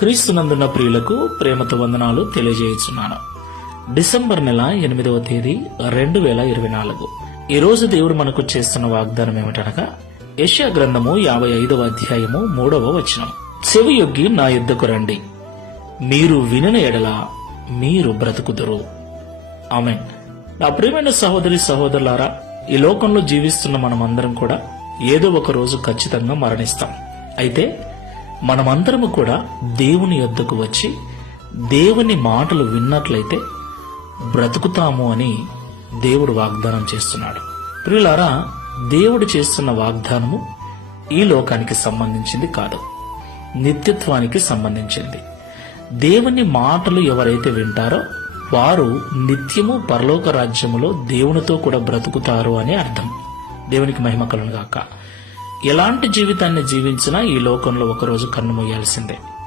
క్రీస్తునందున్న ప్రియులకు ప్రేమతో వందనాలు తెలియజేయుచున్నాను. డిసెంబర్ నెల 8వ తేదీ 2024. ఈ రోజు దేవుడు మనకు చేస్తున్న వాగ్దానం ఏమిటనగా యెషయా గ్రంథము 55వ అధ్యాయము 3వ వచనం. చెవియొగ్గి నా యుద్ధకు రండి, మీరు వినిన ఎడల మీరు బ్రతుకుదురు. ఆమేన్. నా ప్రియమైన సహోదరి సహోదరులారా, ఈ లోకంలో జీవిస్తున్న మనమందరం కూడా ఏదో ఒక రోజు ఖచ్చితంగా మరణిస్తాం. అయితే మనమందరము కూడా దేవుని యొద్దకు వచ్చి దేవుని మాటలు విన్నట్లయితే బ్రతుకుతాము అని దేవుడు వాగ్దానం చేస్తున్నాడు. ప్రియులారా, దేవుడు చేస్తున్న వాగ్దానము ఈ లోకానికి సంబంధించింది కాదు, నిత్యత్వానికి సంబంధించింది. దేవుని మాటలు ఎవరైతే వింటారో వారు నిత్యము పరలోక రాజ్యములో దేవునితో కూడా బ్రతుకుతారు అని అర్థం. దేవునికి మహిమ కలుగును గాక. ఎలాంటి జీవితాన్ని జీవించినా ఈ లోకంలో ఒకరోజు కన్ను మూయాల్సిందే.